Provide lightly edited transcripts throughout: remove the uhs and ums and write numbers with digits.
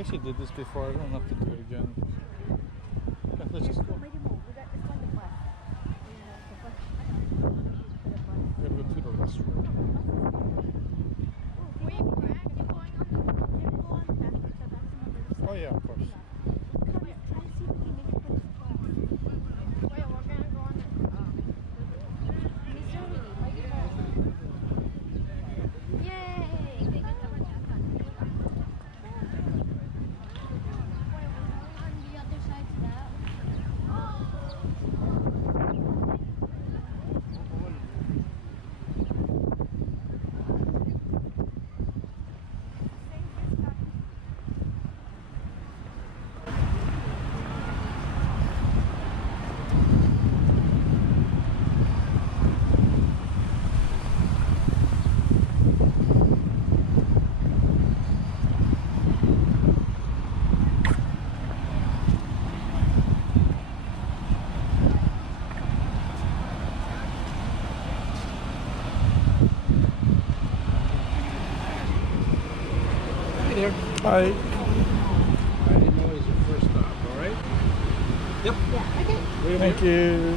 actually did this before. I don't have to do it again. Okay, let's just go. Mighty Mo. We got this one, the bus. We're gonna go to the restroom. Wait, we're actually going on the Oh yeah, of course. Come, try to see if we can make it to this class. Wait, we're gonna go on the Missouri Mighty Mo. Yay! Wait, we're going on the other side to that. Hi. Mighty Mo is your first stop, all right? Yep. Yeah, okay. Thank you.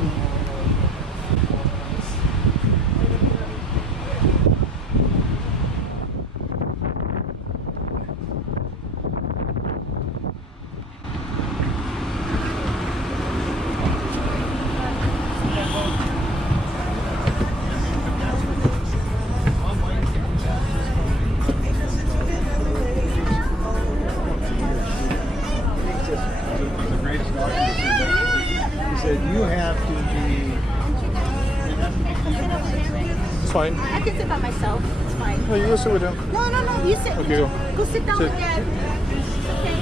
The greatest doctor he said, you have to be. It's fine. I can sit by myself. It's fine. No, you go sit with him. No, you sit. Okay, go. Go sit down Sit. with Dad. Okay.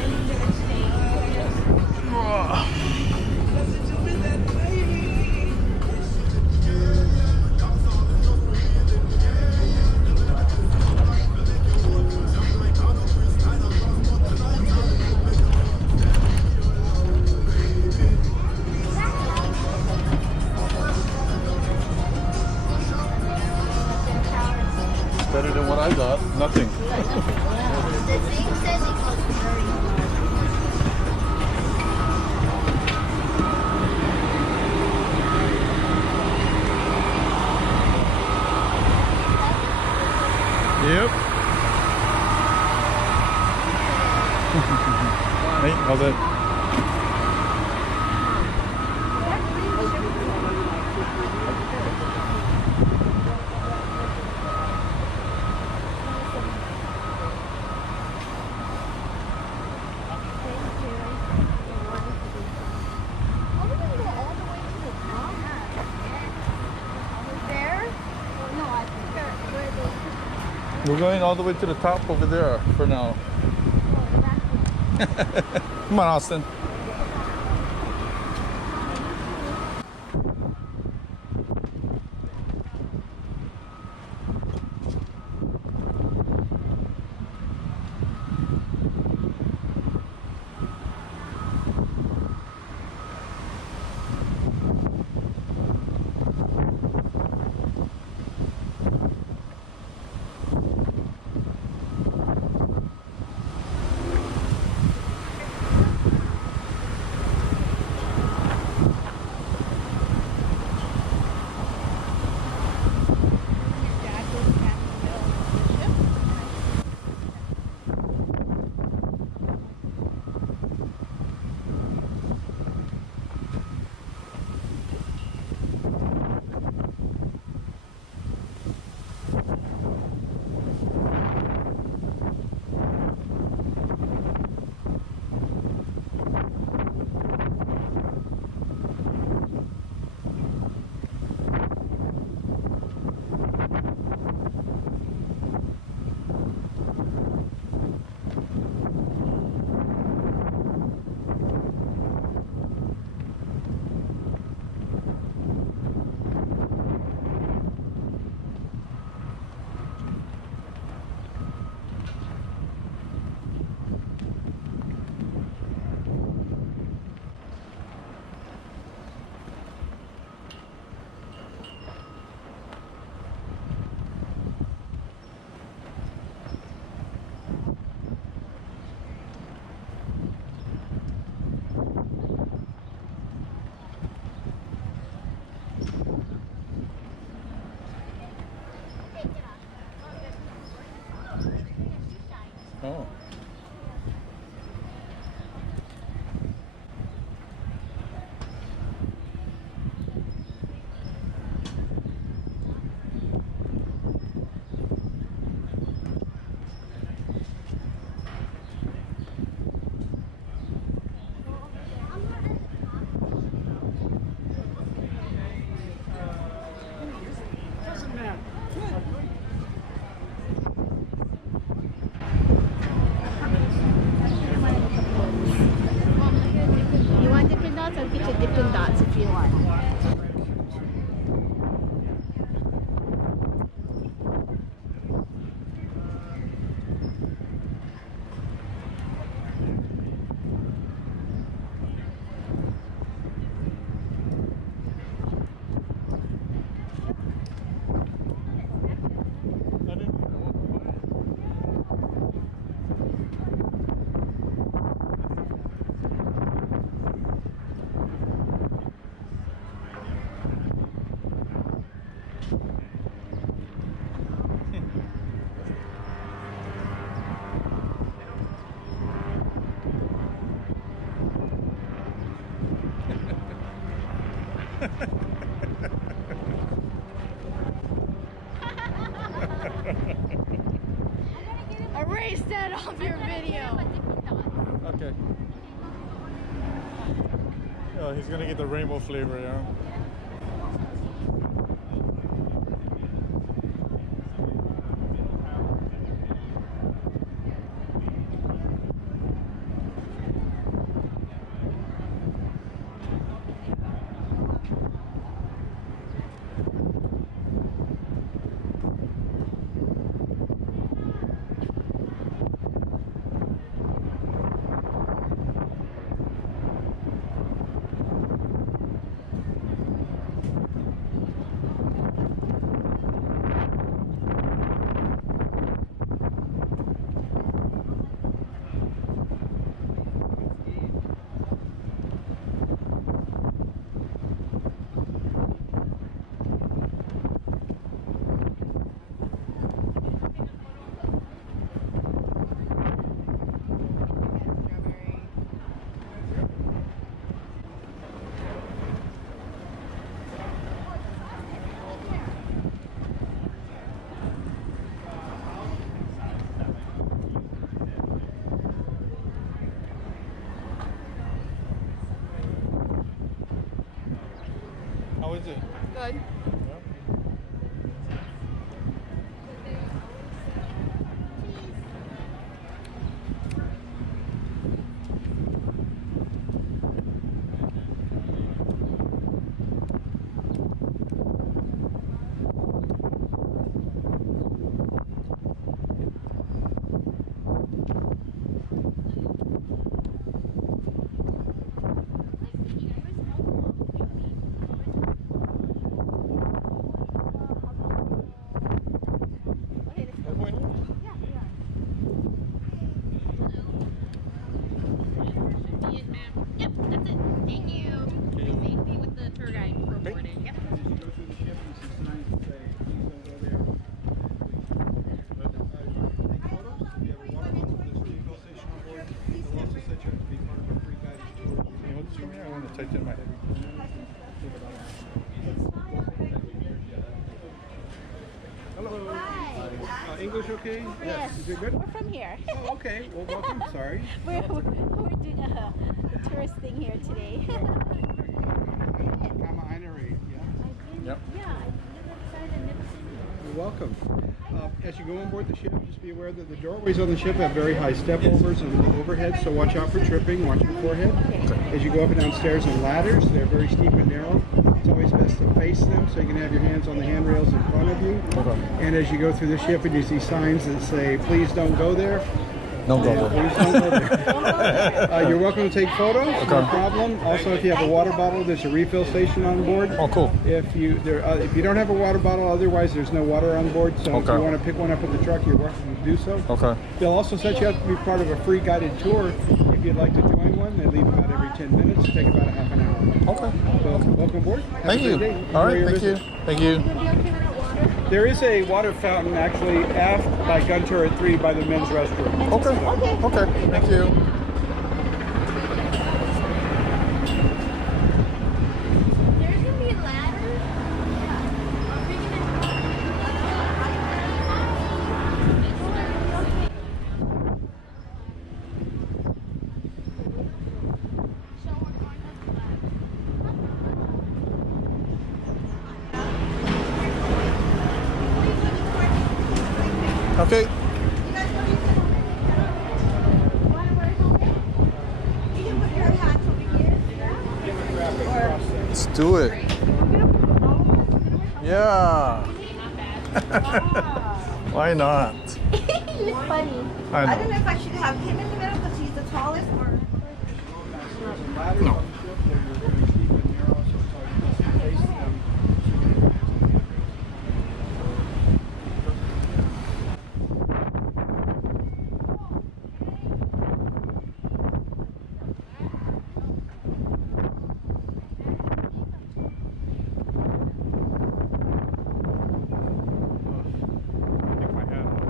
Better than what I got. Nothing. The thing says it goes very Yep. Hey, how's it? We're going all the way to the top over there for now. Come on, Austin. Erase that off your video. Okay. Oh, he's gonna get the rainbow flavor, yeah. How is it? Good. Typed in my head. Hello. Hi. English okay? Yes. Is it good? We're from here. Oh, okay. Well, welcome. Sorry. We're doing a tourist thing here today. Kamikaze, yeah. Yep. Yeah, I've never decided, I've never seen it. You're welcome. As you go on board the ship, just be aware that the doorways on the ship have very high step overs and low overheads, so watch out for tripping, watch your forehead. As you go up and down stairs and ladders, they're very steep and narrow. It's always best to face them so you can have your hands on the handrails in front of you. Okay. And as you go through the ship and you see signs that say, please don't go there, Don't go there. please don't go there. You're welcome to take photos, no problem. Also, if you have a water bottle, there's a refill station on board. Oh, cool. If you don't have a water bottle, otherwise there's no water on board. So if Okay. you want to pick one up in the truck, you're welcome to do so. Okay. They'll also set you up to be part of a free guided tour. If you'd like to join one, they leave about every 10 minutes. Take about a half an hour. Okay. So welcome aboard. Have Thank a you. great day. All right. Enjoy your Thank you. visit. Thank you. There is a water fountain actually aft by gun turret 3 by the men's restroom. Okay. Okay. Thank you. There's gonna be a ladder. Okay. Let's do it. Yeah. Why not? It's funny. I I don't know. know if I should have him in the middle because he's the tallest or... No. Take my hat off.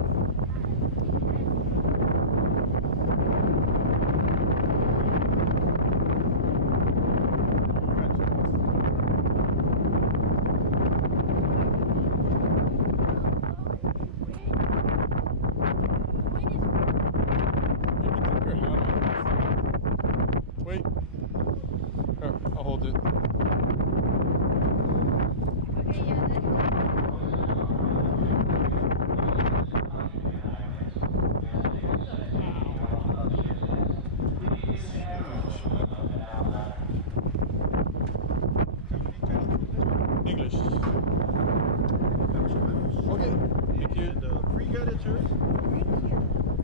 Ventures.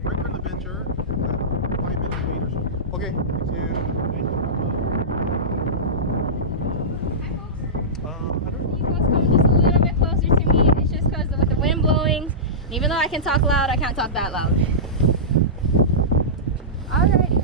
Right for the venture. 5 minutes wait or so. Okay, thank you. I don't You guys come just a little bit closer to me. It's just because with the wind blowing, even though I can talk loud, I can't talk that loud. Alrighty.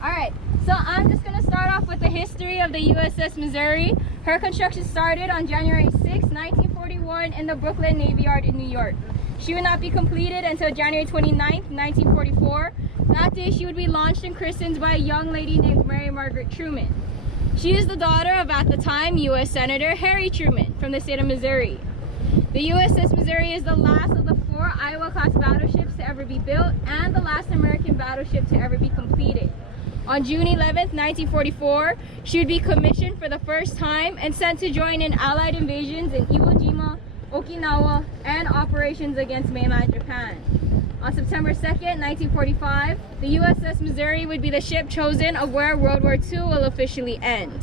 Alright, so I'm just going to start off with the history of the USS Missouri. Her construction started on January 6, 1941 in the Brooklyn Navy Yard in New York. She would not be completed until January 29, 1944. That day she would be launched and christened by a young lady named Mary Margaret Truman. She is the daughter of, at the time, U.S. Senator Harry Truman from the state of Missouri. The USS Missouri is the last of the 4 Iowa-class battleships to ever be built and the last American battleship to ever be completed. On June 11, 1944, she would be commissioned for the first time and sent to join in Allied invasions in Iwo Jima, Okinawa, and operations against mainland Japan. On September 2nd, 1945, the USS Missouri would be the ship chosen of where World War II will officially end.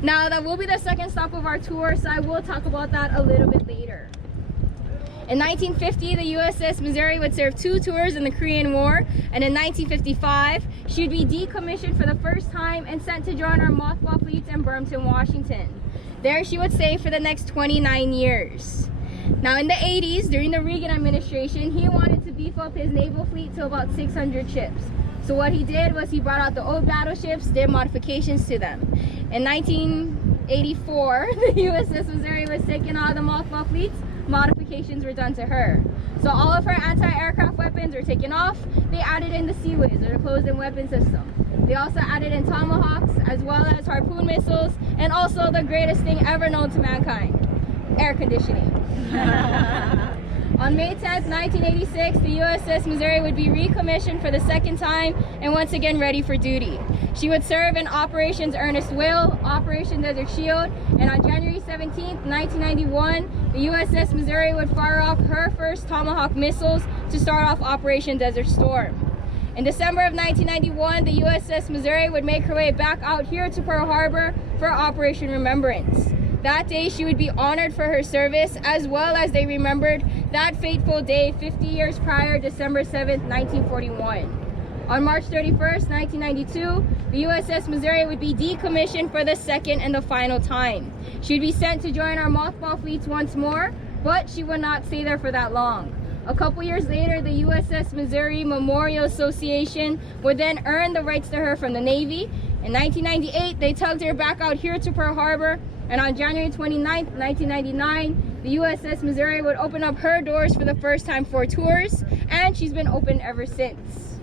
Now, that will be the second stop of our tour, so I will talk about that a little bit later. In 1950, the USS Missouri would serve 2 tours in the Korean War, and in 1955, she would be decommissioned for the first time and sent to join our mothball fleets in Burlington, Washington. There she would stay for the next 29 years. Now in the 80s, during the Reagan administration, he wanted to beef up his naval fleet to about 600 ships. So what he did was he brought out the old battleships, did modifications to them. In 1984, the USS Missouri was taken out of the mothball fleets. Modifications were done to her. So all of her anti-aircraft weapons were taken off. They added in the Sea Whiz, or the closed-in weapon system. They also added in Tomahawks, as well as harpoon missiles, and also the greatest thing ever known to mankind, air conditioning. On May 10th, 1986, the USS Missouri would be recommissioned for the second time and once again ready for duty. She would serve in Operations Earnest Will, Operation Desert Shield, and on January 17th, 1991, the USS Missouri would fire off her first Tomahawk missiles to start off Operation Desert Storm. In December of 1991, the USS Missouri would make her way back out here to Pearl Harbor for Operation Remembrance. That day she would be honored for her service, as well as they remembered that fateful day 50 years prior, December 7th, 1941. On March 31st, 1992, the USS Missouri would be decommissioned for the second and the final time. She would be sent to join our mothball fleets once more, but she would not stay there for that long. A couple years later, the USS Missouri Memorial Association would then earn the rights to her from the Navy. In 1998, they tugged her back out here to Pearl Harbor, and on January 29th, 1999, the USS Missouri would open up her doors for the first time for tours, and she's been open ever since.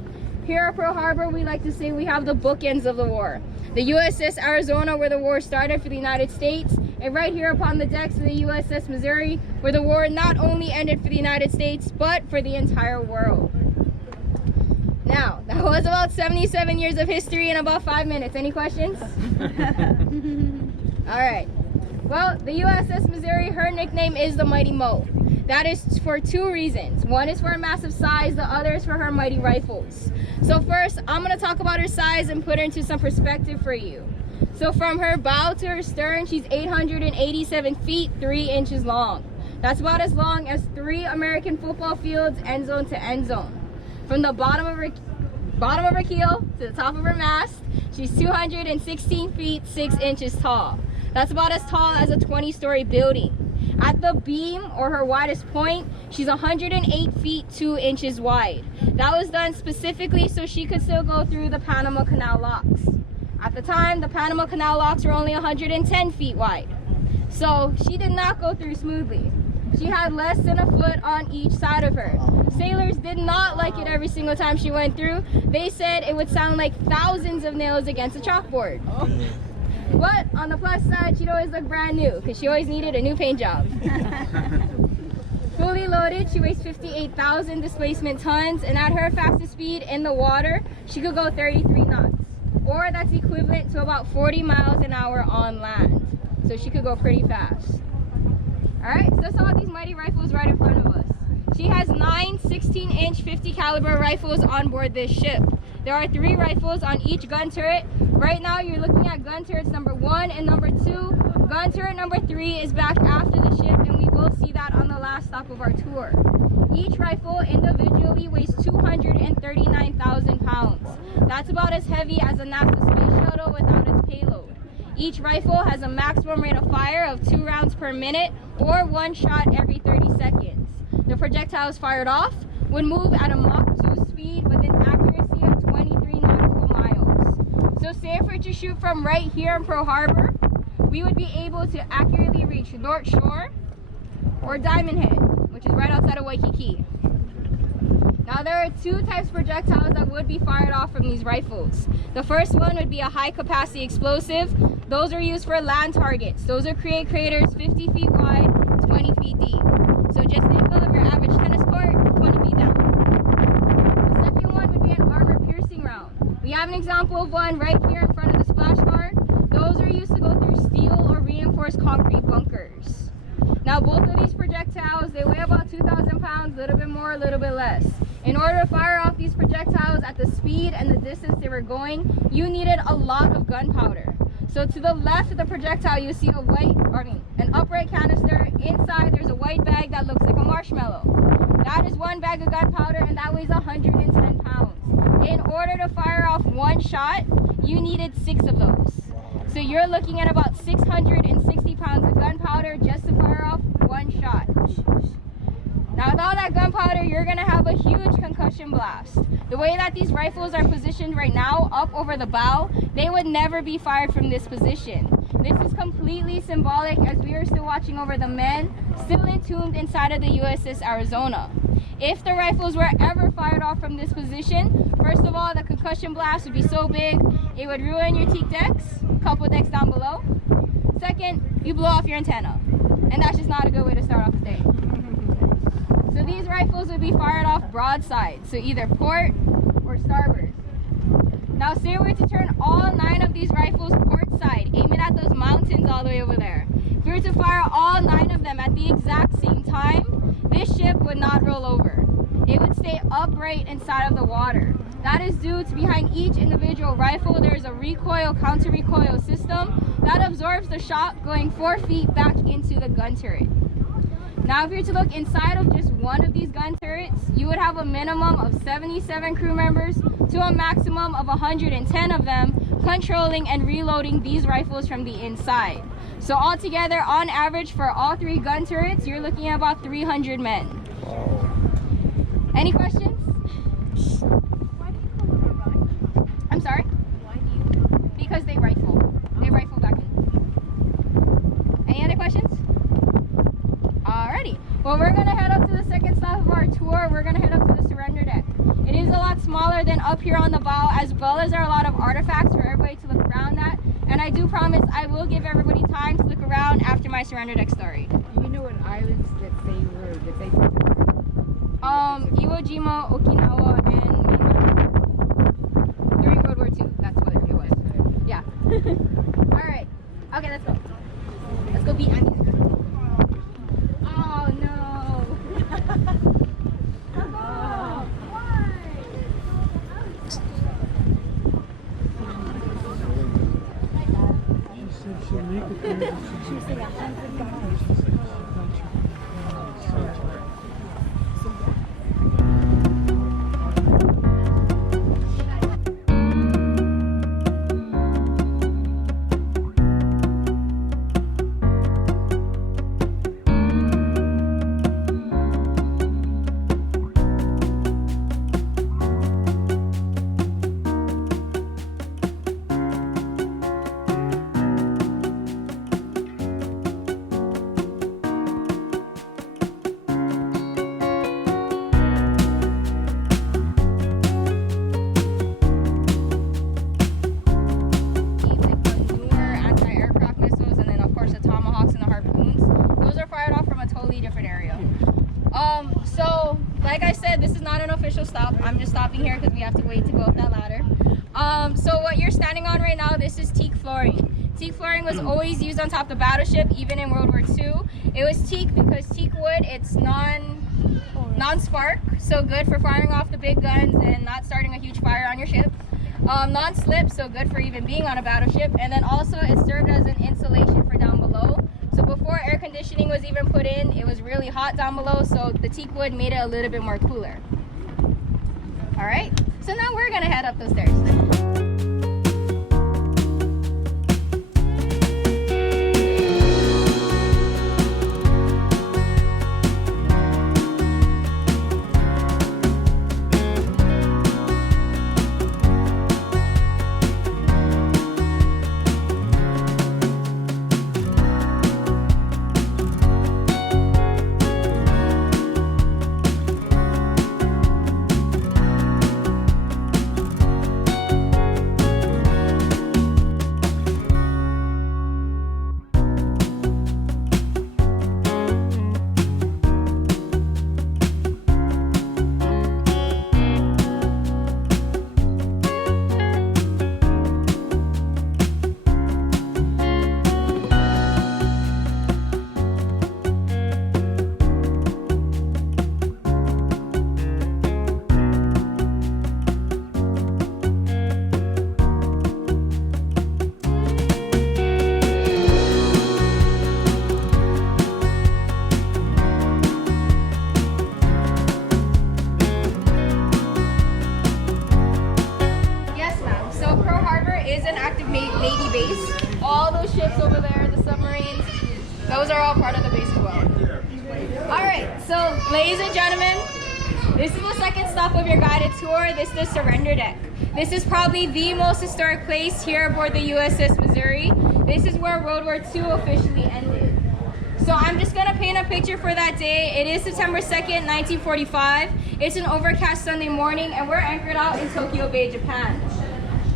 Here at Pearl Harbor, we like to say we have the bookends of the war. The USS Arizona, where the war started for the United States, and right here upon the decks of the USS Missouri, where the war not only ended for the United States, but for the entire world. Now, that was about 77 years of history in about 5 minutes. Any questions? All right. Well, the USS Missouri, her nickname is the Mighty Mo. That is for 2 reasons. One is for her massive size, the other is for her mighty rifles. So first, I'm going to talk about her size and put her into some perspective for you. So from her bow to her stern, she's 887 feet, 3 inches long. That's about as long as 3 American football fields, end zone to end zone. From the bottom of her keel to the top of her mast, she's 216 feet, 6 inches tall. That's about as tall as a 20-story building. At the beam, or her widest point, she's 108 feet, 2 inches wide. That was done specifically so she could still go through the Panama Canal locks. At the time, the Panama Canal locks were only 110 feet wide. So she did not go through smoothly. She had less than a foot on each side of her. Sailors did not like it every single time she went through. They said it would sound like thousands of nails against a chalkboard. But on the plus side, she'd always look brand new because she always needed a new paint job. Fully loaded, she weighs 58,000 displacement tons, and at her fastest speed in the water, she could go 33 knots. Or that's equivalent to about 40 miles an hour on land. So she could go pretty fast. Alright, so that's all these mighty rifles right in front of us. She has 9 16-inch 50 caliber rifles on board this ship. There are 3 rifles on each gun turret. Right now you're looking at gun turrets number 1 and number 2. Gun turret number 3 is back after the ship, and we will see that on the last stop of our tour. Each rifle individually weighs 239,000 pounds. That's about as heavy as a NASA space shuttle without its payload. Each rifle has a maximum rate of fire of 2 rounds per minute or 1 shot every 30 seconds. The projectiles fired off would move at a Mach 2 speed with an accuracy of 23 nautical miles. So say if we're to shoot from right here in Pearl Harbor, we would be able to accurately reach North Shore or Diamond Head, which is right outside of Waikiki. Now there are 2 types of projectiles that would be fired off from these rifles. The first one would be a high capacity explosive. Those are used for land targets. Those are create craters 50 feet wide, 20 feet deep. So just think of your average tennis court, 20 feet down. The second one would be an armor piercing round. We have an example of one right here in front of the splash guard. Those are used to go through steel or reinforced concrete bunkers. Now both of these projectiles, they weigh about 2,000 pounds, a little bit more, a little bit less. In order to fire off these projectiles at the speed and the distance they were going, you needed a lot of gunpowder. So to the left of the projectile, you see an upright canister. Inside there's a white bag that looks like a marshmallow. That is 1 bag of gunpowder, and that weighs 110 pounds. In order to fire off 1 shot, you needed 6 of those. So you're looking at about 660 pounds of gunpowder just to fire off 1 shot. Now with all that gunpowder, you're gonna have a huge concussion blast. The way that these rifles are positioned right now, up over the bow, they would never be fired from this position. This is completely symbolic as we are still watching over the men still entombed inside of the USS Arizona. If the rifles were ever fired off from this position, first of all, the concussion blast would be so big, it would ruin your teak decks, couple decks down below. Second, you blow off your antenna. And that's just not a good way to start off the day. So these rifles would be fired off broadside, so either port or starboard. Now say we were to turn all 9 of these rifles port side, aim it at those mountains all the way over there. If we were to fire all 9 of them at the exact same time, this ship would not roll over. It would stay upright inside of the water. That is due to behind each individual rifle there is a recoil, counter-recoil system that absorbs the shock going 4 feet back into the gun turret. Now if you were to look inside of just one of these gun turrets, you would have a minimum of 77 crew members to a maximum of 110 of them controlling and reloading these rifles from the inside. So altogether, on average for all 3 gun turrets, you're looking at about 300 men. Any questions? Why do you call them a gun? I'm sorry? Why do you? Because they rifle. They rifle back in. Any other questions? Alrighty. Well, we're going to head up to the second stop of our tour. We're going to head up to the surrender deck. It is a lot smaller than up here on the bow, as well as there are a lot of artifacts for everybody to look around at. And I do promise I will give everybody time to look around after my surrender deck story. Do you know what islands that they were, Iwo Jima, Okinawa, and Mindanao. During World War II, that's what it was. Yeah. Alright. Okay, let's go. Let's go beat Andy. Oh no. Oh, why? Like I said, this is not an official stop. I'm just stopping here because we have to wait to go up that ladder. So what you're standing on right now, this is teak flooring. Teak flooring was always used on top of the battleship, even in World War II. It was teak because teak wood, it's non-spark, so good for firing off the big guns and not starting a huge fire on your ship. Non-slip, so good for even being on a battleship. And then also it served as an insulation for down below. So before air conditioning was even put in, it was really hot down below, so the teak wood made it a little bit more cooler. All right, so now we're gonna head up those stairs. Navy base. All those ships over there, the submarines, those are all part of the base as well. Alright, so ladies and gentlemen, this is the second stop of your guided tour. This is the surrender deck. This is probably the most historic place here aboard the USS Missouri. This is where World War II officially ended. So I'm just gonna paint a picture for that day. It is September 2nd, 1945. It's an overcast Sunday morning and we're anchored out in Tokyo Bay, Japan.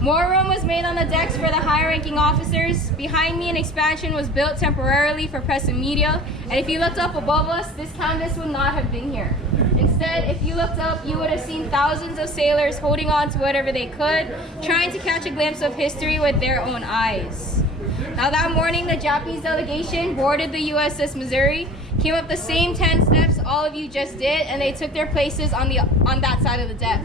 More room was made on the decks for the high-ranking officers. Behind me, an expansion was built temporarily for press and media. And if you looked up above us, this canvas would not have been here. Instead, if you looked up, you would have seen thousands of sailors holding on to whatever they could, trying to catch a glimpse of history with their own eyes. Now that morning, the Japanese delegation boarded the USS Missouri, came up the same 10 steps all of you just did, and they took their places on that side of the deck.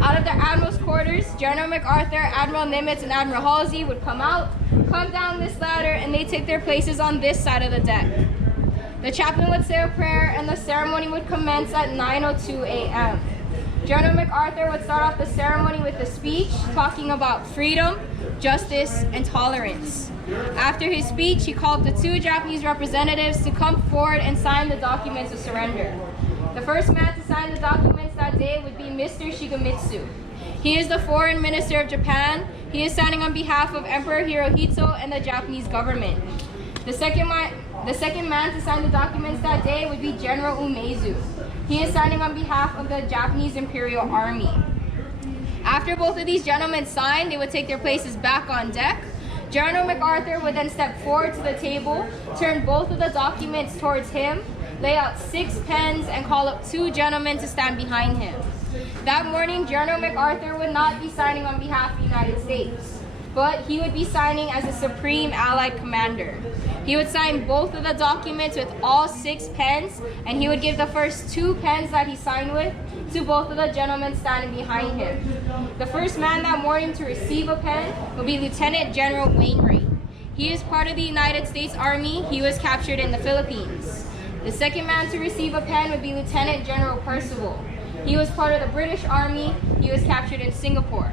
Out of their admiral's quarters, General MacArthur, Admiral Nimitz, and Admiral Halsey would come down this ladder, and they take their places on this side of the deck. The chaplain would say a prayer, and the ceremony would commence at 9:02 a.m. General MacArthur would start off the ceremony with a speech talking about freedom, justice, and tolerance. After his speech, he called the two Japanese representatives to come forward and sign the documents of surrender. The first man to sign the documents that day would be Mr. Shigemitsu. He is the foreign minister of Japan. He is signing on behalf of Emperor Hirohito and the Japanese government. The second man to sign the documents that day would be General Umezu. He is signing on behalf of the Japanese Imperial Army. After both of these gentlemen signed, they would take their places back on deck. General MacArthur would then step forward to the table, turn both of the documents towards him, lay out 6 pens, and call up 2 gentlemen to stand behind him. That morning, General MacArthur would not be signing on behalf of the United States, but he would be signing as a Supreme Allied Commander. He would sign both of the documents with all 6 pens, and he would give the first 2 pens that he signed with to both of the gentlemen standing behind him. The first man that morning to receive a pen would be Lieutenant General Wainwright. He is part of the United States Army. He was captured in the Philippines. The second man to receive a pen would be Lieutenant General Percival. He was part of the British Army. He was captured in Singapore.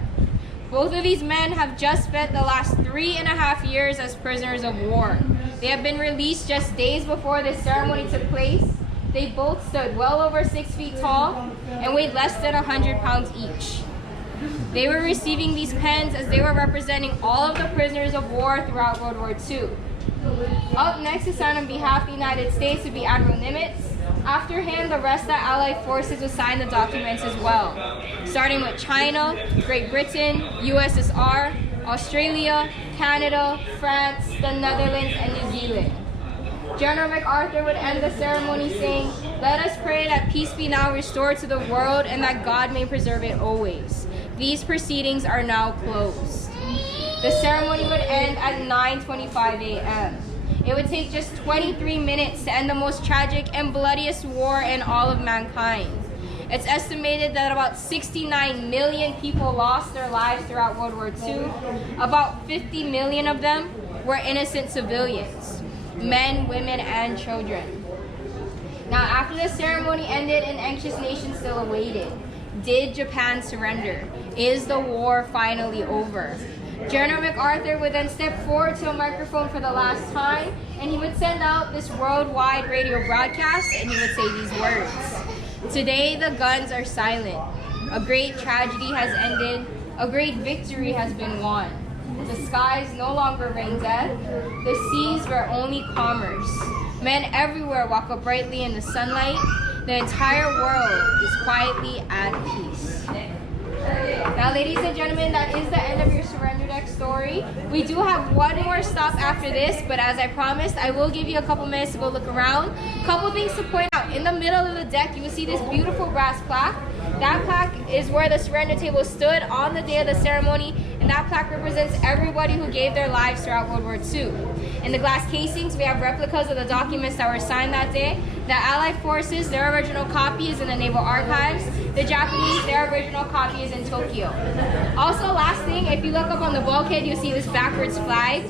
Both of these men have just spent the last 3.5 years as prisoners of war. They have been released just days before this ceremony took place. They both stood well over 6 feet tall and weighed less than 100 pounds each. They were receiving these pens as they were representing all of the prisoners of war throughout World War II. Up next to sign on behalf of the United States would be Admiral Nimitz. After him, the rest of the Allied forces would sign the documents as well, starting with China, Great Britain, USSR, Australia, Canada, France, the Netherlands, and New Zealand. General MacArthur would end the ceremony saying, "Let us pray that peace be now restored to the world and that God may preserve it always. These proceedings are now closed." The ceremony would end at 9:25 a.m. It would take just 23 minutes to end the most tragic and bloodiest war in all of mankind. It's estimated that about 69 million people lost their lives throughout World War II. About 50 million of them were innocent civilians. men, women, and children. Now, after the ceremony ended, an anxious nation still awaited. Did Japan surrender? Is the war finally over? General MacArthur would then step forward to a microphone for the last time, and he would send out this worldwide radio broadcast, and he would say these words. Today the guns are silent. A great tragedy has ended. A great victory has been won. The skies no longer rain death. The seas were only commerce. Men everywhere walk uprightly in the sunlight. The entire world is quietly at peace. Now, ladies and gentlemen, that is the end of your surrender deck story. We do have one more stop after this, but as I promised, I will give you a couple minutes to go look around. Couple things to point out. In the middle of the deck, you will see this beautiful brass plaque. That plaque is where the surrender table stood on the day of the ceremony, and that plaque represents everybody who gave their lives throughout World War II. In the glass casings, we have replicas of the documents that were signed that day. The Allied forces, their original copy is in the Naval Archives. The Japanese, their original copy is in Tokyo. Also, last thing, if you look up on the bulkhead, you'll see this backwards flag.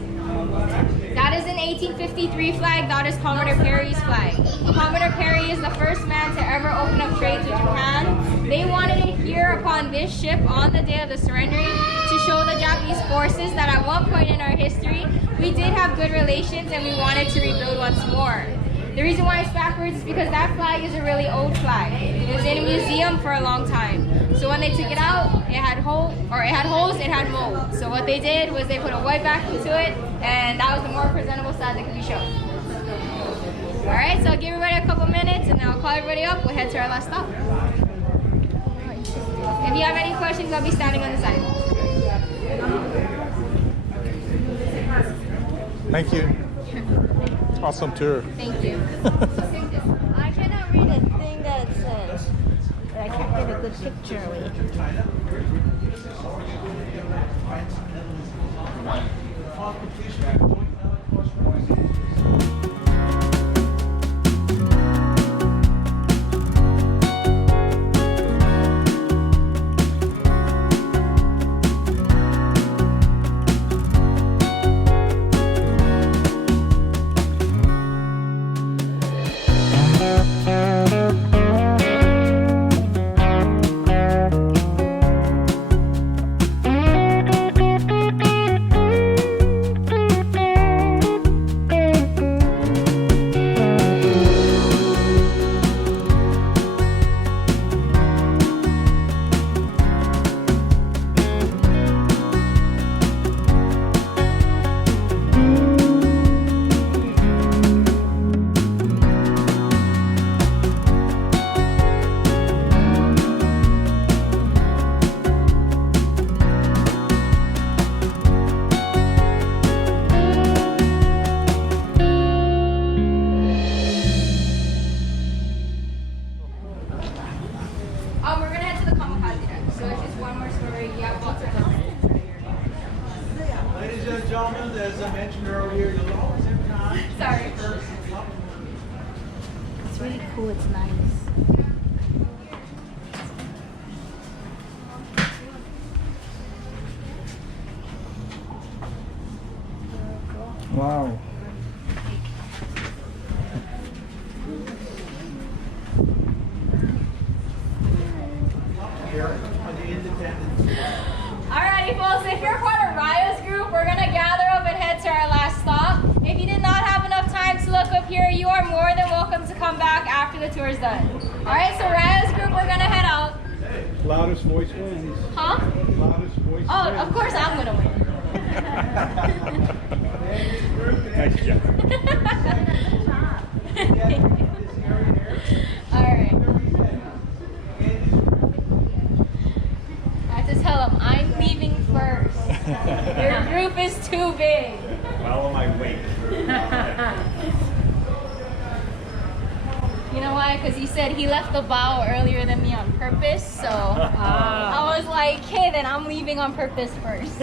That is an 1853 flag. That is Commodore Perry's flag. Commodore Perry is the first man to ever open up trade to Japan. They wanted it here upon this ship on the day of the surrendering to show the Japanese forces that at one point in our history, we did have good relations and we wanted to rebuild once more. The reason why it's backwards is because that flag is a really old flag. It was in a museum for a long time. So when they took it out, it had holes, it had mold. So what they did was they put a white back into it, and that was the more presentable side that could be shown. All right, so I'll give everybody a couple minutes, and then I'll call everybody up. We'll head to our last stop. If you have any questions, I'll be standing on the side. Thank you. Awesome tour. Thank you. I cannot read a thing that it says, but I can't get a good picture of it. We're gonna head to the Kamikaze deck. So it's just one more story. Yeah, lots of them. Ladies and gentlemen, as I mentioned earlier, you'll always have time. Sorry. It's really cool, it's nice. Wow. Alrighty, folks, if you're part of Rayo's group, we're gonna gather up and head to our last stop. If you did not have enough time to look up here, you are more than welcome to come back after the tour is done. Alright, so Rayo's group, we're gonna head out. Loudest voice wins. Huh? Loudest voice Oh, wins. of course I'm gonna win. Nice job. Alright. I have to tell them, I'm leaving first. Your group is too big. Follow my weight. You know why? Because he said he left the bow earlier than me on purpose, so I was like, hey, then I'm leaving on purpose first.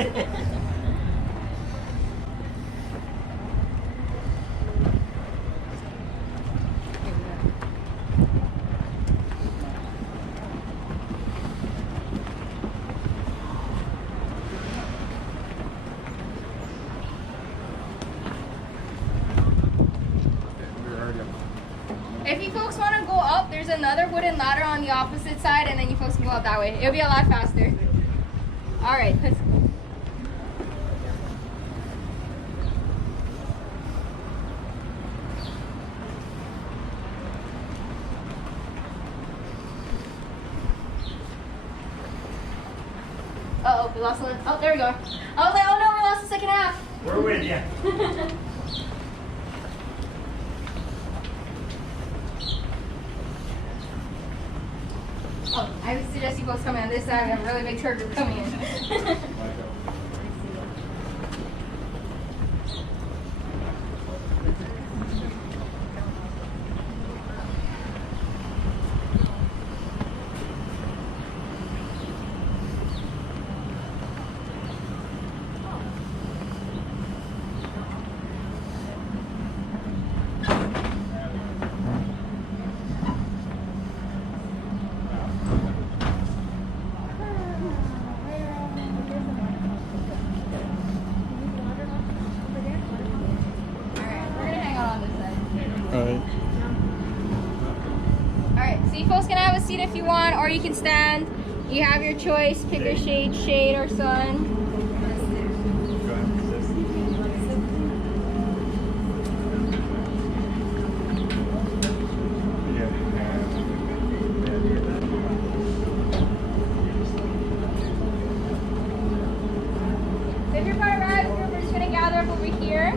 If you folks want to go up, there's another wooden ladder on the opposite side, and then you folks can go up that way. It'll be a lot faster. All right, let's go. Uh-oh, we lost one. Oh, there we go. I was like, oh no, we lost the second half. We're with you. Oh, I would suggest you folks coming on this side. We have a really big tour group coming in. Alright, so you folks can have a seat if you want, or you can stand. You have your choice, pick your shade or sun. So if you're part of our group, we're just going to gather up over here.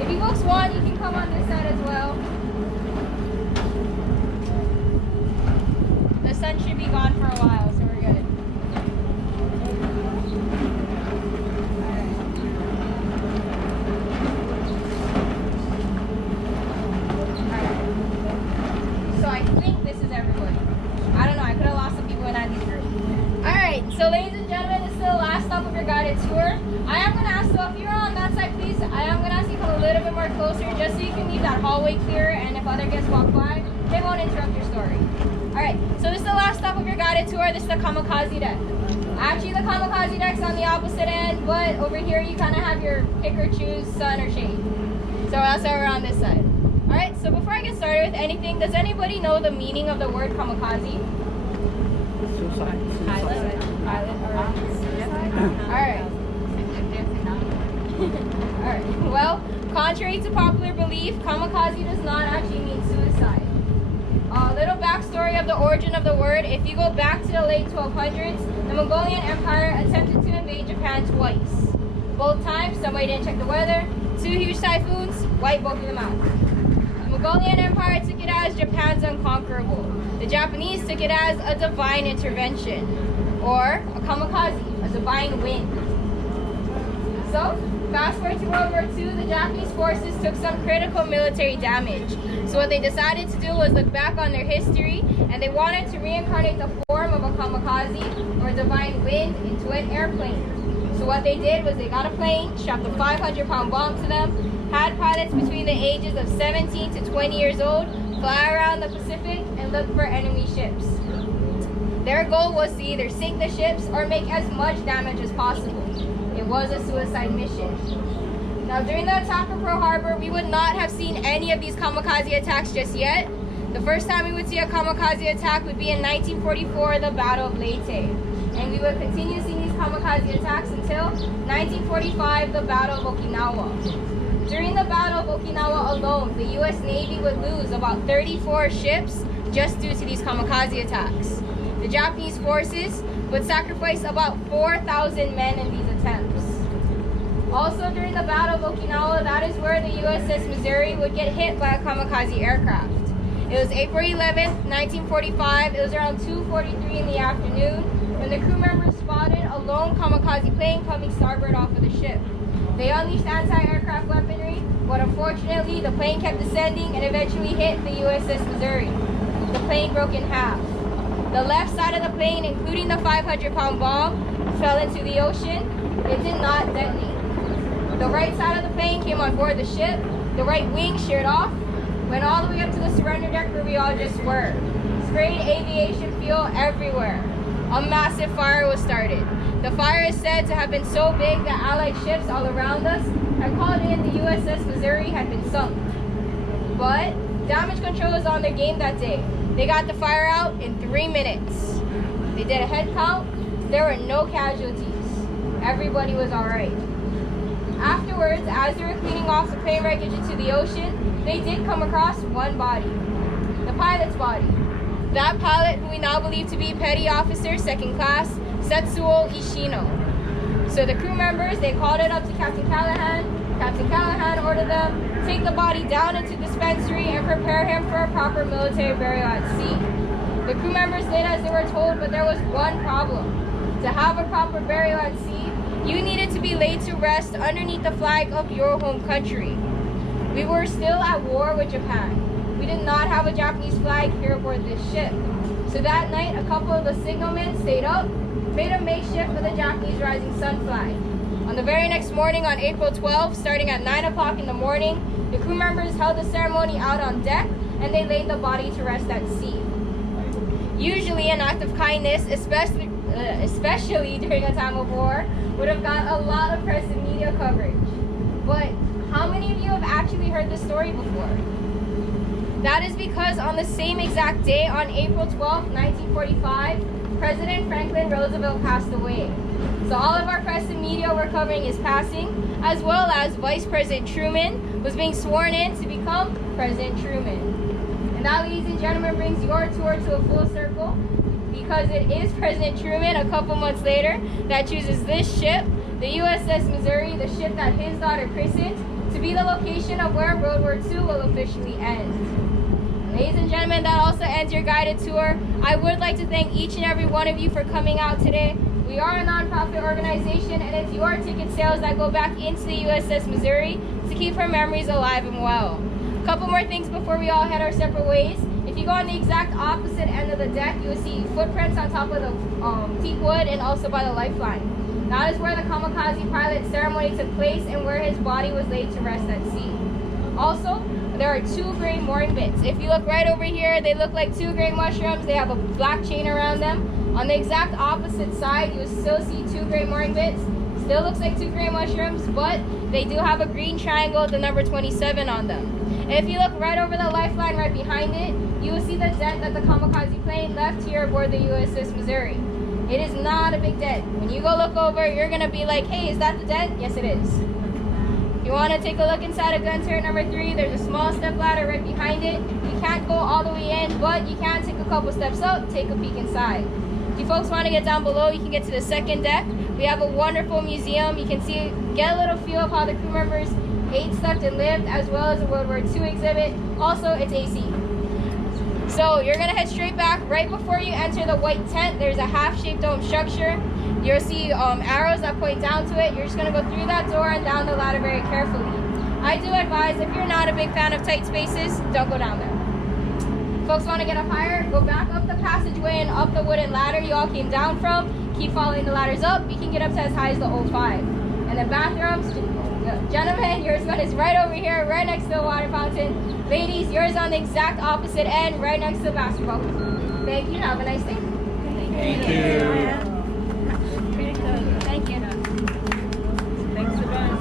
If you folks want, you can come on this side as well. The sun should be gone for a while, so we're good. Alright. So I think this is everybody. I don't know, I could have lost some people in that group. Alright, so ladies and gentlemen, this is the last stop of your guided tour. I am going to ask, so if you're on that side, please, I am going to ask you to come a little bit more closer just so you can leave that hallway clear, and if other guests walk by, they won't interrupt your story. Alright, so this is the last stop of your guided tour. This is the Kamikaze deck. Actually, the Kamikaze deck's on the opposite end, but over here you kind of have your pick or choose sun or shade. So that's why we're on this side. Alright, so before I get started with anything, does anybody know the meaning of the word kamikaze? Suicide. Alright. Alright. Well, contrary to popular belief, kamikaze does not actually mean suicide. A little backstory of the origin of the word. If you go back to the late 1200s, the Mongolian Empire attempted to invade Japan twice. Both times, somebody didn't check the weather. 2 huge typhoons, wiped both of them out. The Mongolian Empire took it as Japan's unconquerable. The Japanese took it as a divine intervention, or a kamikaze, a divine wind. So, fast forward to World War II, the Japanese forces took some critical military damage. So what they decided to do was look back on their history, and they wanted to reincarnate the form of a kamikaze, or divine wind, into an airplane. So what they did was they got a plane, strapped a 500-pound bomb to them, had pilots between the ages of 17 to 20 years old fly around the Pacific and look for enemy ships. Their goal was to either sink the ships or make as much damage as possible. It was a suicide mission. Now, during the attack of Pearl Harbor, we would not have seen any of these kamikaze attacks just yet. The first time we would see a kamikaze attack would be in 1944, the Battle of Leyte. And we would continue seeing these kamikaze attacks until 1945, the Battle of Okinawa. During the Battle of Okinawa alone, the U.S. Navy would lose about 34 ships just due to these kamikaze attacks. The Japanese forces would sacrifice about 4,000 men in these attempts. Also, during the Battle of Okinawa, that is where the USS Missouri would get hit by a kamikaze aircraft. It was April 11th, 1945. It was around 2:43 in the afternoon when the crew members spotted a lone kamikaze plane coming starboard off of the ship. They unleashed anti-aircraft weaponry, but unfortunately, the plane kept descending and eventually hit the USS Missouri. The plane broke in half. The left side of the plane, including the 500-pound bomb, fell into the ocean. It did not detonate. The right side of the plane came on board the ship. The right wing sheared off, went all the way up to the surrender deck where we all just were. Sprayed aviation fuel everywhere. A massive fire was started. The fire is said to have been so big that Allied ships all around us had called in the USS Missouri had been sunk. But damage control was on their game that day. They got the fire out in 3 minutes. They did a head count. There were no casualties. Everybody was all right. Afterwards, as they were cleaning off the plane wreckage into the ocean, they did come across one body, the pilot's body. That pilot, who we now believe to be Petty Officer 2nd Class Setsuo Ishino. So the crew members, they called it up to Captain Callahan. Captain Callahan ordered them to take the body down into the dispensary and prepare him for a proper military burial at sea. The crew members did as they were told, but there was one problem. To have a proper burial at sea, you needed to be laid to rest underneath the flag of your home country. We were still at war with Japan. We did not have a Japanese flag here aboard this ship. So that night, a couple of the signalmen stayed up, made a makeshift for the Japanese rising sun flag. On the very next morning, on April 12th, starting at 9 o'clock in the morning, the crew members held the ceremony out on deck, and they laid the body to rest at sea. Usually an act of kindness, especially during a time of war, would have got a lot of press and media coverage. But how many of you have actually heard this story before? That is because on the same exact day, on April 12, 1945, President Franklin Roosevelt passed away. So all of our press and media were covering his passing, as well as Vice President Truman was being sworn in to become President Truman. And that, ladies and gentlemen, brings your tour to a full circle, because it is President Truman, a couple months later, that chooses this ship, the USS Missouri, the ship that his daughter christened, to be the location of where World War II will officially end. Ladies and gentlemen, that also ends your guided tour. I would like to thank each and every one of you for coming out today. We are a nonprofit organization, and it's your ticket sales that go back into the USS Missouri to keep her memories alive and well. A couple more things before we all head our separate ways. If you go on the exact opposite end of the deck, you will see footprints on top of the teak wood and also by the lifeline. That is where the Kamikaze pilot ceremony took place and where his body was laid to rest at sea. Also, there are 2 gray mooring bits. If you look right over here, they look like 2 gray mushrooms. They have a black chain around them. On the exact opposite side, you will still see 2 gray mooring bits. Still looks like 2 gray mushrooms, but they do have a green triangle with the number 27 on them. And if you look right over the lifeline right behind it, you will see the dent that the Kamikaze plane left here aboard the USS Missouri. It is not a big dent. When you go look over, you're going to be like, hey, is that the dent? Yes, it is. If you want to take a look inside of gun turret number 3, there's a small step ladder right behind it. You can't go all the way in, but you can take a couple steps up, take a peek inside. If you folks want to get down below, you can get to the 2nd deck. We have a wonderful museum. You can see, get a little feel of how the crew members ate, slept, and lived, as well as a World War II exhibit. Also, it's AC. So you're going to head straight back. Right before you enter the white tent, there's a half-shaped dome structure. You'll see arrows that point down to it. You're just going to go through that door and down the ladder very carefully. I do advise, if you're not a big fan of tight spaces, don't go down there. Folks want to get up higher, go back up the passageway and up the wooden ladder you all came down from. Keep following the ladders up. You can get up to as high as the O5. And then bathrooms, gentlemen, yours one is right over here, right next to the water fountain. Ladies, yours on the exact opposite end, right next to the basketball hoop. Thank you. Have a nice day. Thank you. Pretty good. Thank you. Thanks a bunch.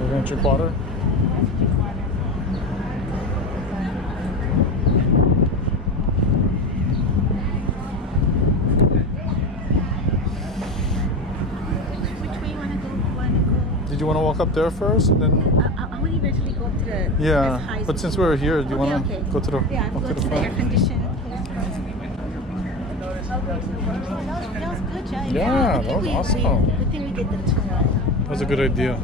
We're going to drink water. Did you want to walk up there first and then? I want to eventually go up to the Yeah, as high as but since we're here, do you Okay, want to okay. go to the? Yeah, up go to the front? air conditioned place first. That was good, Jay. Yeah, Good that was thing awesome. Good thing we did the tour. That was a good idea.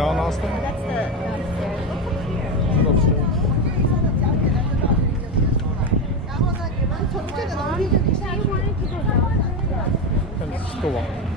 down, Austin? That's the Upstairs. Let's go on.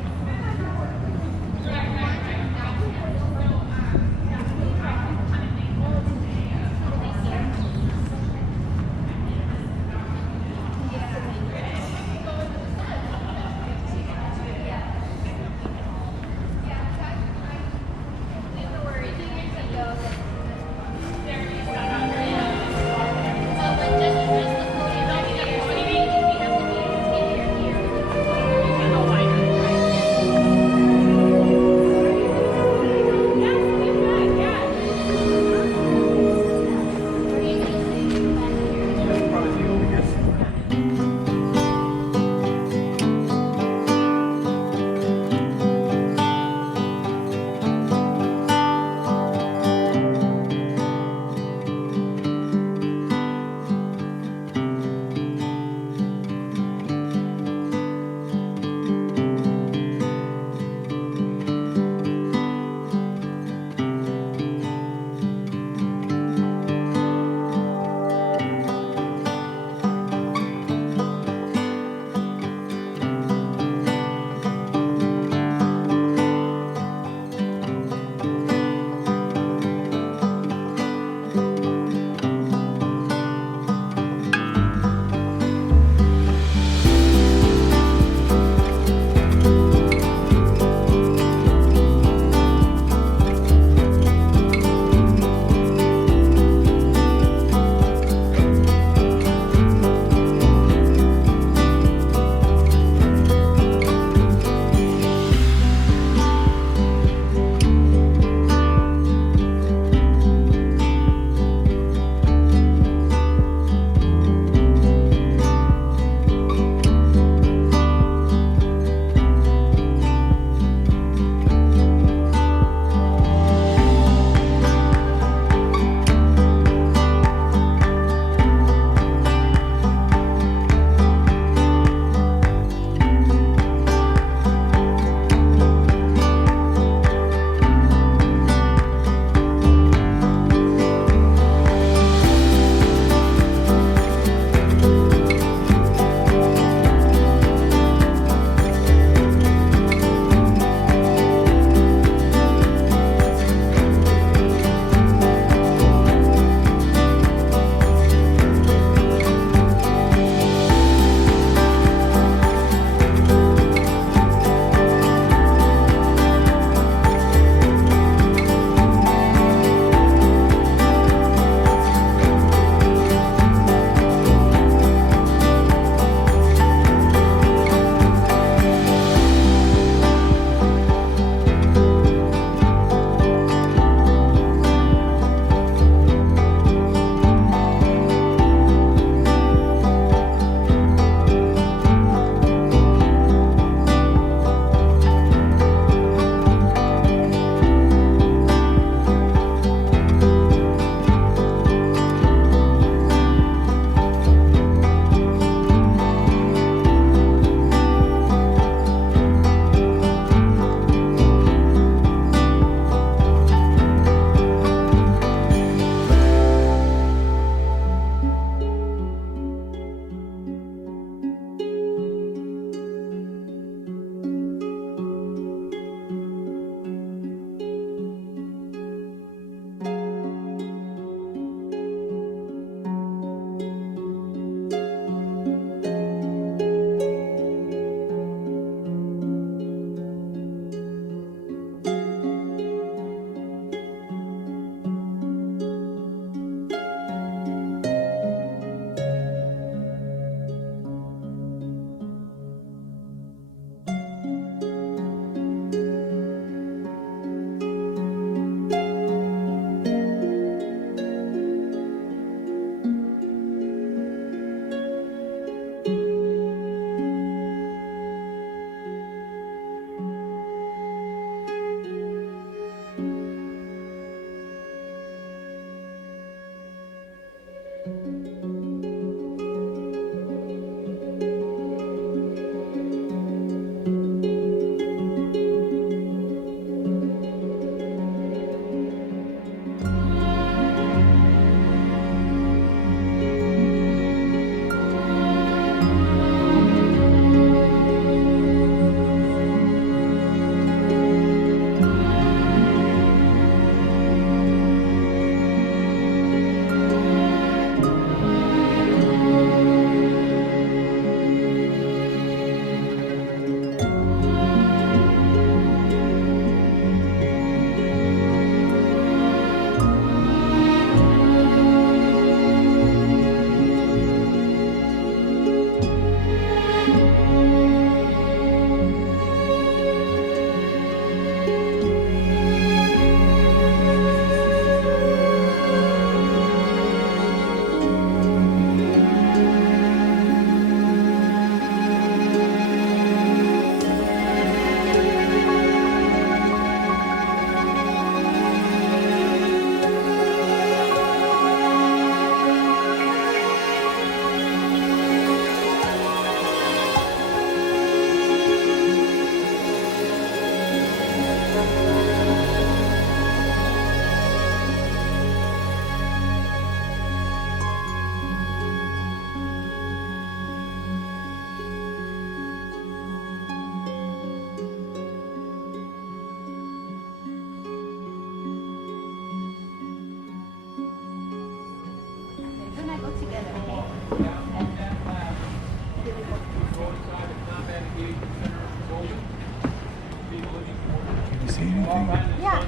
anything? Yeah.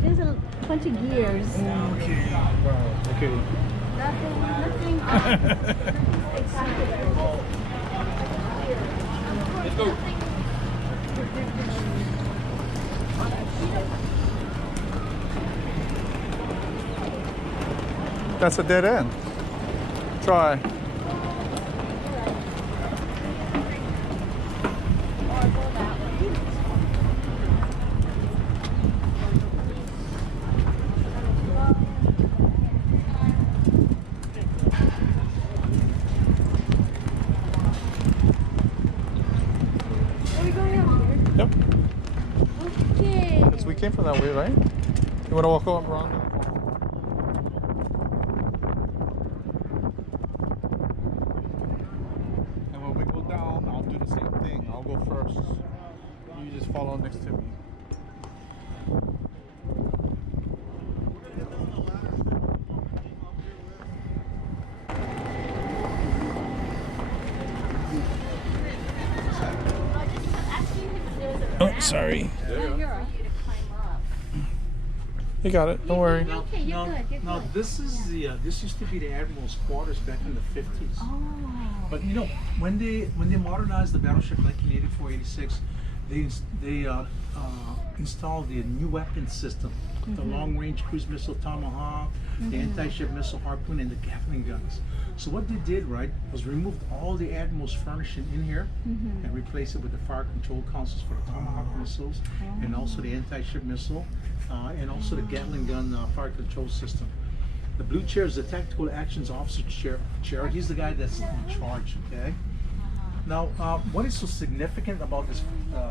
There's a bunch of gears. Okay. Wow. Okay. Nothing. Let's go. That's a dead end. Try. Yep. Okay. Because we came from that way, right? You want to walk around? And when we go down, I'll do the same thing. I'll go first. You just follow next to me. Oh, sorry. You got it. Don't worry. Okay, you're good. You're Now good. this is the this used to be the admiral's quarters back in the 50s. Oh. But you know, when they modernized the battleship in 1984-86, they installed the new weapon system, the long-range cruise missile Tomahawk, the anti-ship missile Harpoon, and the Gatling guns. So what they did, right, was removed all the admiral's furnishing in here and replace it with the fire control consoles for the Tomahawk missiles, and also the anti-ship missile, and also the Gatling gun fire control system. The blue chair is the tactical actions officer chair. He's the guy that's in charge. Okay. Now, what is so significant about this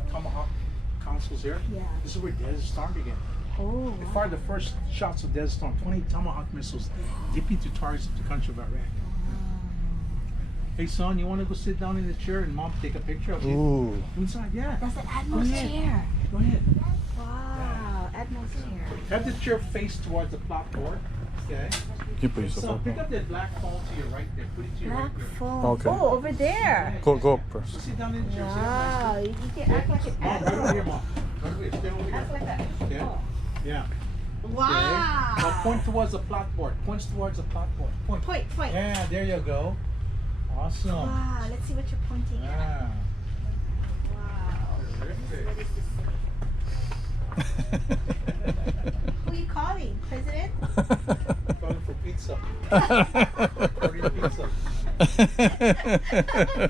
Tomahawk consoles here? Yeah. This is where Desert Storm began. Oh. They fired the first shots of Desert Storm, 20 Tomahawk missiles, deep into targets of the country of Iraq. Hey son, you want to go sit down in the chair and mom take a picture of you? Ooh. Inside, yeah. That's the Admiral's chair. Go ahead. Wow. Admiral's chair. Have the chair face towards the platform. Okay. You put yourself So up. pick up that black phone to your right there. Put it to your Black right there. phone. Okay. Oh, over there. Go up So first. sit down in the chair. Wow. You can act like an Mom, right over admiral. here, mom. Right over here. Stand over here. Act like that. Okay. Yeah. Wow. Okay. Now point towards the platform. Points towards the platform. Point. Point. Yeah, there you go. Awesome. Wow. Let's see what you're pointing at. Yeah. Wow. Terrific. Who are you calling? President? Calling for pizza. Ordering pizza.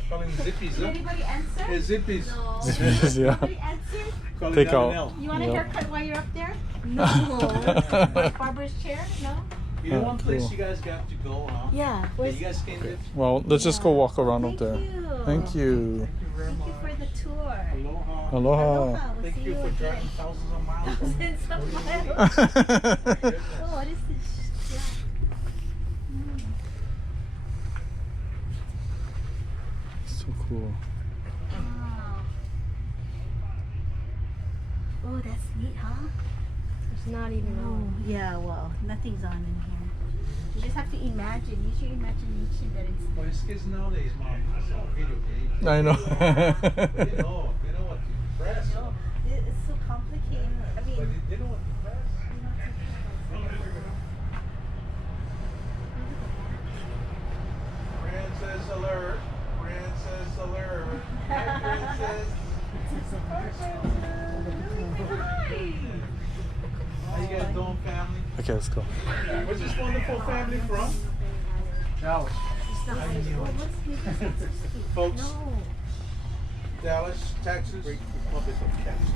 Calling Zippies. Did anybody answer? Hey, Zippies. Yeah. Anybody answer? Calling Take down out. an L. You want a Yeah. haircut while you're up there? No. Barber's chair? No? You know one place Cool. you guys got to go, huh? Yeah. Yeah, Where's, you guys came with. Well, let's just go walk around up Thank there. you. Thank you. Thank you very Thank you much. for the tour. Aloha. Aloha. Aloha. We'll Thank see you for again. driving thousands of miles. Thousands of miles. Oh, what is this? So cool. Wow. Oh, that's neat, huh? It's not even Oh, on. yeah, well, nothing's on in here. You just have to imagine. Use your imagination that it's. Well, these kids nowadays, mom, it's all video games. I know. They know what to press. No, it's so complicated. I But mean, they know what to press. Princess alert. Princess alert. Princess. How you guys doing, family? Okay, let's go. Where's this wonderful family from? Dallas. Folks, no. Dallas, Texas. Great Republic of Texas.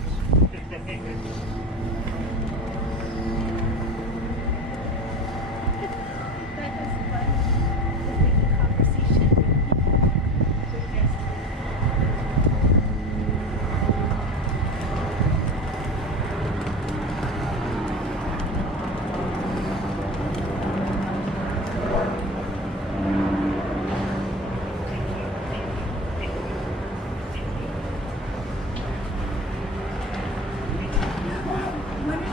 That was fun. We're making conversation. When are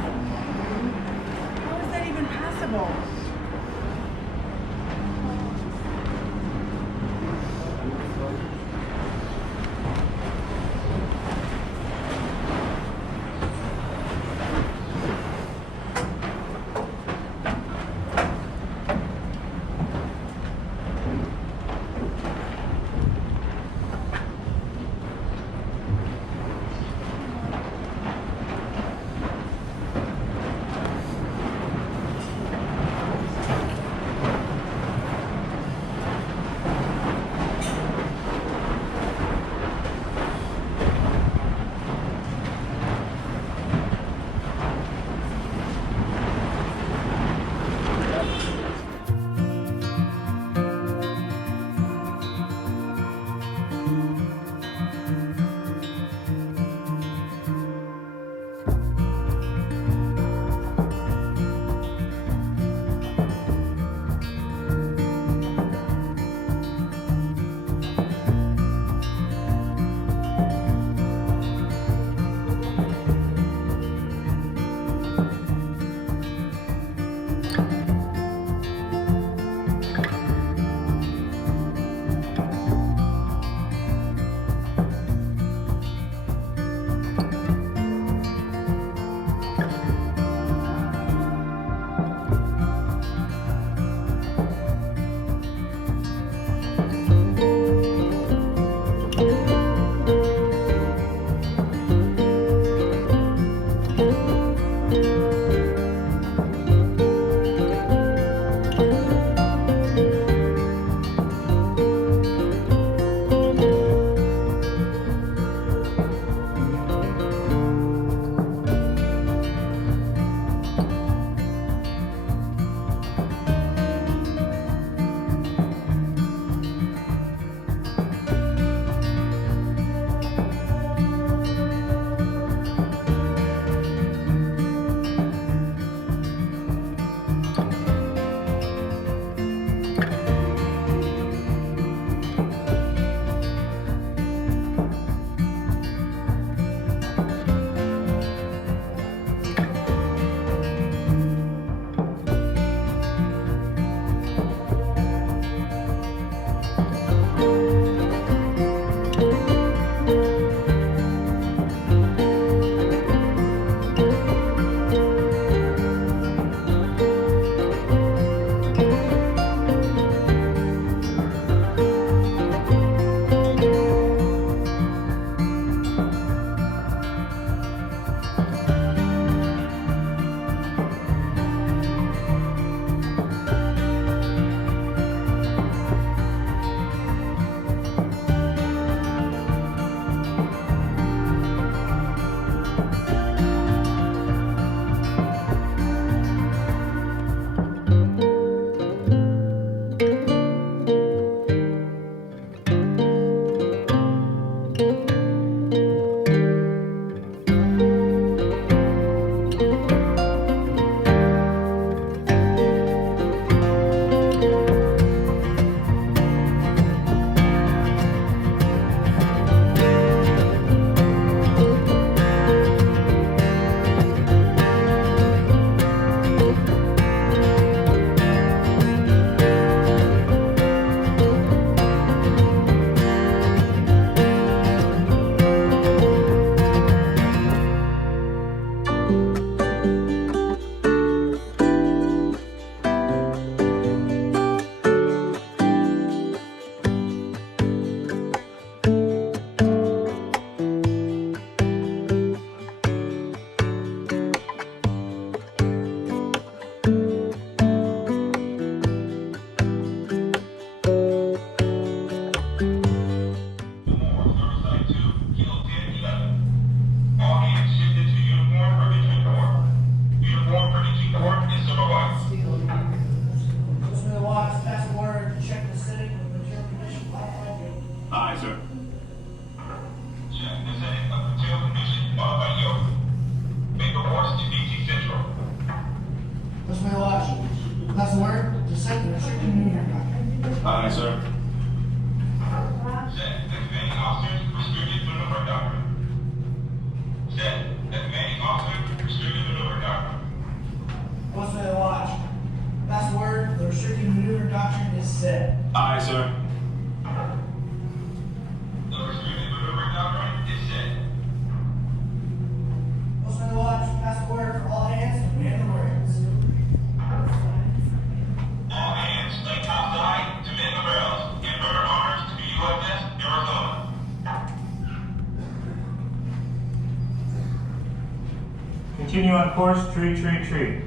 Continue on course, tree, tree, tree.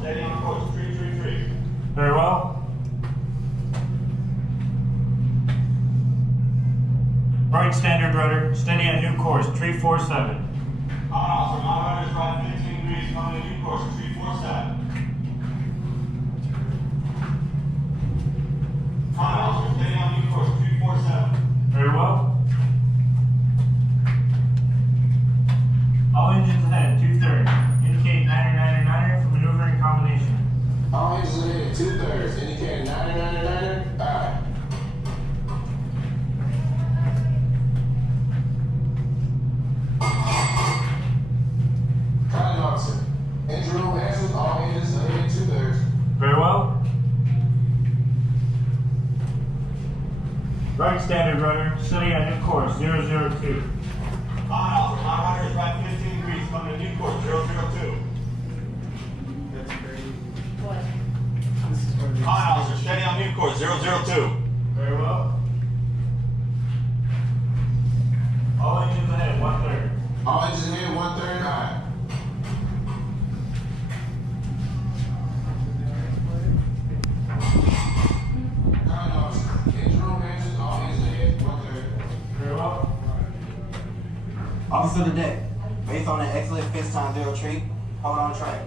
Steady on course, tree, tree, tree. Very well. Right standard rudder, steady on new course, 347. From my runners, right 15 degrees, coming to new course, 347. Steady on new course, 347. Very well. All engines ahead, 2/3. Indicate 9er for maneuvering combination. All engines ahead, 2/3. Indicating 9er. Aye. Pilot officer. Engine room answers. All engines ahead, 2/3. Very well. Right standard rudder, steady on new course, 002. From my runners, right 15 degrees, coming to new course, 002. That's very. What? This is where they Steady on new course, 002. Very well. All engines ahead, 1/3. All engines ahead, 1/3. Aye. Pilot officer. Engine room answers. All engines ahead, 1/3. Very well. Officer to deck. Based on an excellent fixed time zero tree, hold on track.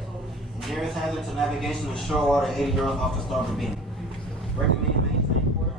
Nearest hazard to navigation is shore water 80 yards off the starboard beam. Recommend maintain course.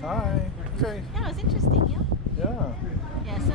Hi. Okay. Yeah, it was interesting, yeah? Yeah. Yeah, so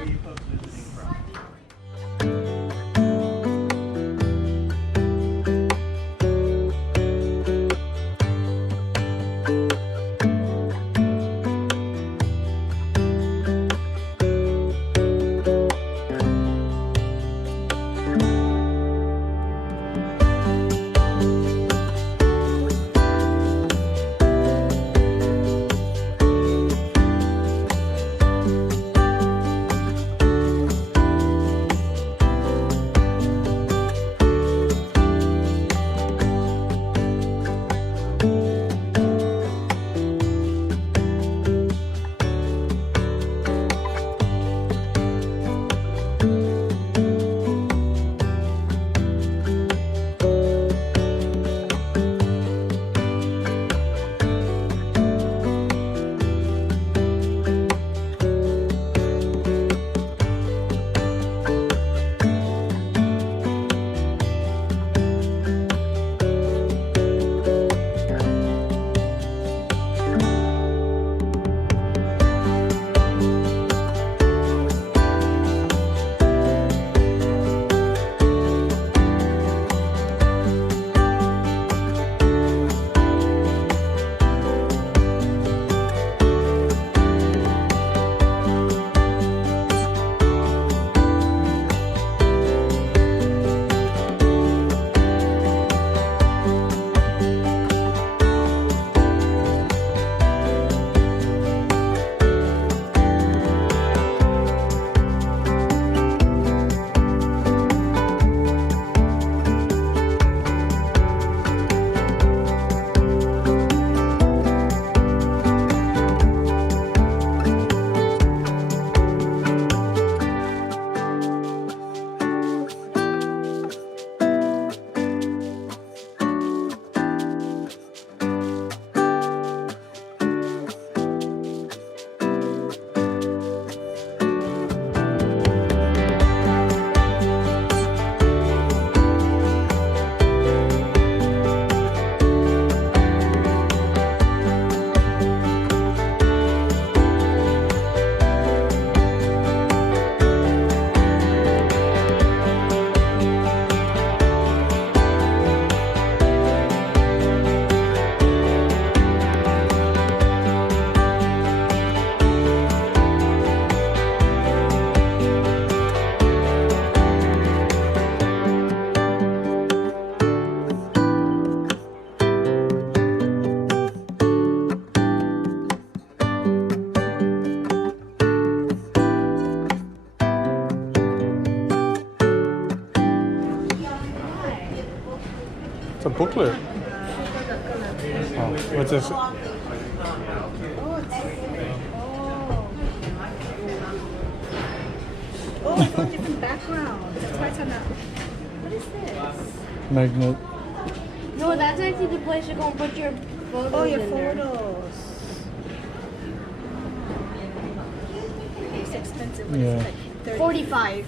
booklet. Oh, what's this? Oh, it's got different background. That's why it's on that. What is this? Magnet. No, that's actually the place you're gonna put your photos. Oh, your in there. photos. It's expensive. What is Yeah. it, like 30? 45.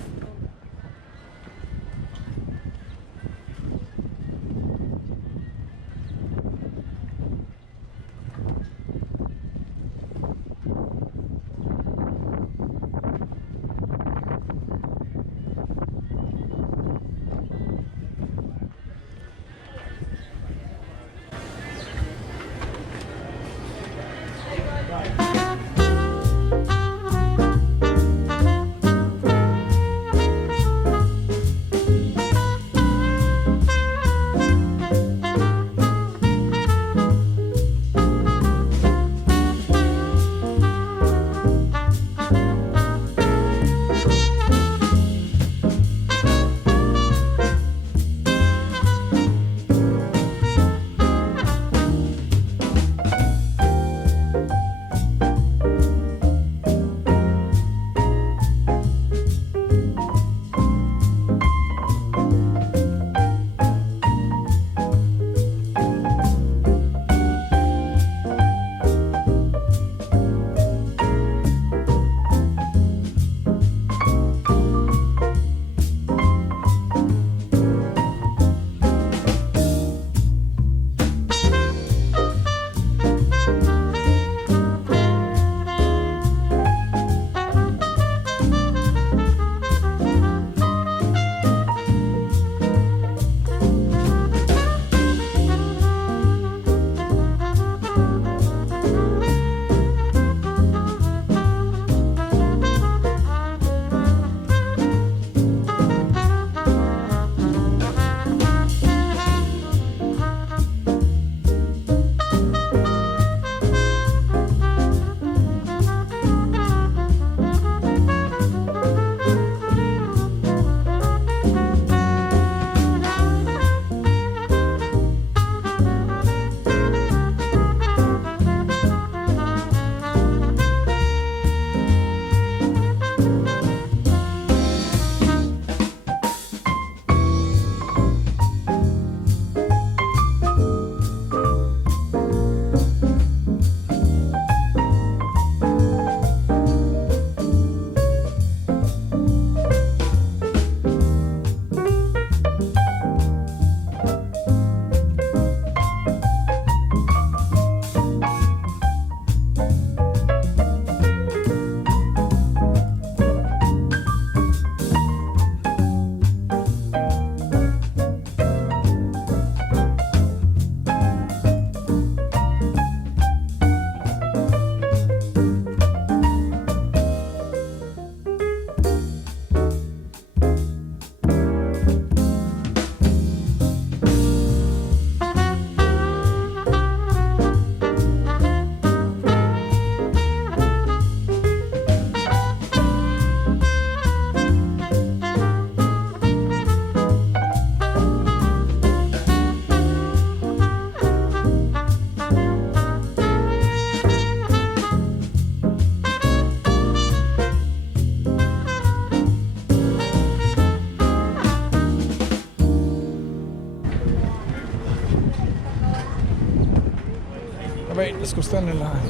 Alright, let's go stand in line.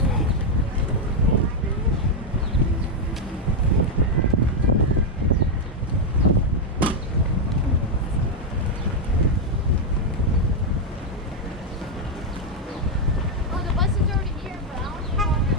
Oh, the bus is already here, but I don't think I'll ever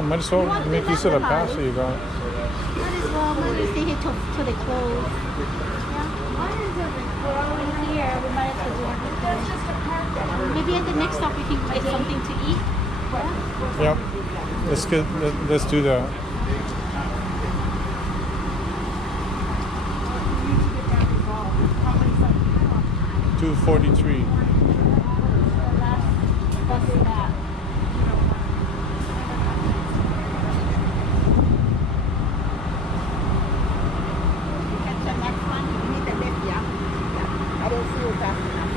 Yeah, might as well make use of the pass that you got. Might as well. Might as well stay here till they close. We're always here. We might as well do everything. That's just a park. Maybe at the next stop we can get something to eat. Yep. Let's do that. $2.43. Bus stop. Catch the next one. You need the lift, yeah? Yeah. I don't feel fast enough.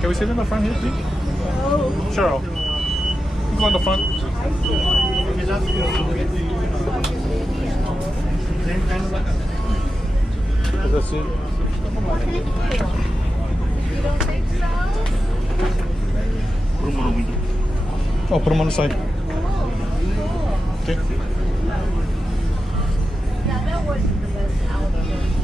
Can we sit in the front here, please? No. Sure. You go in the front. Is that it? You don't think so? Oh, put them on the side. Okay. Yeah, that wasn't the best outfit.